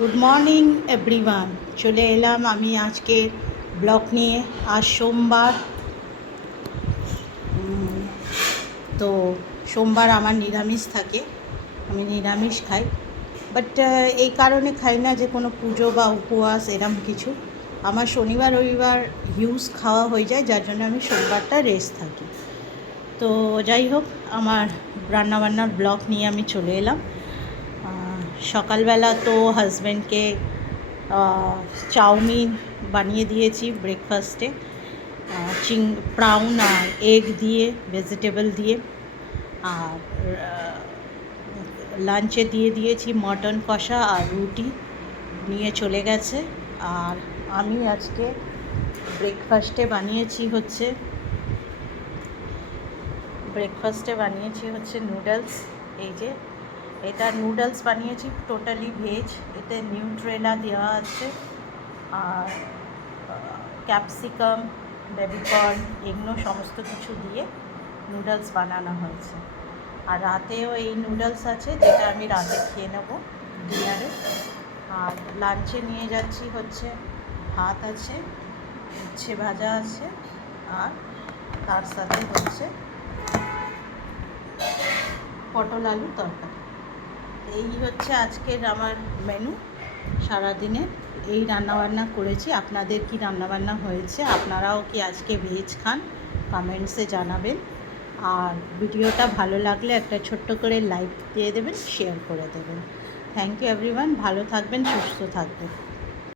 Good morning everyone. চলে এলাম আমি আজকে ব্লগ নিয়ে। আজ সোমবার, তো সোমবার আমার নিরামিষ থাকে, আমি নিরামিষ খাই। বাট এই কারণে খাই না যে কোনো পুজো বা উপবাস এরম কিছু। আমার শনিবার রবিবার হিউজ খাওয়া হয়ে যায়, যার জন্য আমি সোমবারটা রেস্ট থাকি। তো যাই হোক, আমার রান্নাবান্নার ব্লগ নিয়ে আমি চলে এলাম। সকালবেলা তো হাজব্যান্ডকে চাউমিন বানিয়ে দিয়েছি ব্রেকফাস্টে, প্রাউন আর এগ দিয়ে, ভেজিটেবল দিয়ে। আর লাঞ্চে দিয়ে দিয়েছি মটন কষা আর রুটি, নিয়ে চলে গেছে। আর আমি আজকে ব্রেকফাস্টে বানিয়েছি হচ্ছে নুডলস। এই যে এটা নুডলস বানিয়েছি, টোটালি ভেজ। এতে নিউট্রেলা দেওয়া আছে আর ক্যাপসিকাম, বেবিকর্ন, এগুলো সমস্ত কিছু দিয়ে নুডলস বানানো হয়েছে। আর রাতেও এই নুডলস আছে, যেটা আমি রাতে খেয়ে নেব ডিনারে। আর লাঞ্চে নিয়ে যাচ্ছি হচ্ছে ভাত আছে, উচ্ছে ভাজা আছে, আর তার সাথে হচ্ছে পটল আলু তরকারি। এই হচ্ছে আজকের আমার মেনু সারাদিনে। এই রান্নাবান্না করেছি। আপনাদের কি রান্নাবান্না হয়েছে? আপনারাও কি আজকে ভেজ খান? কমেন্টসে জানাবেন। আর ভিডিওটা ভালো লাগলে একটা ছোট্ট করে লাইক দিয়ে দেবেন, শেয়ার করে দেবেন। Thank you everyone. ভালো থাকবেন, সুস্থ থাকবেন।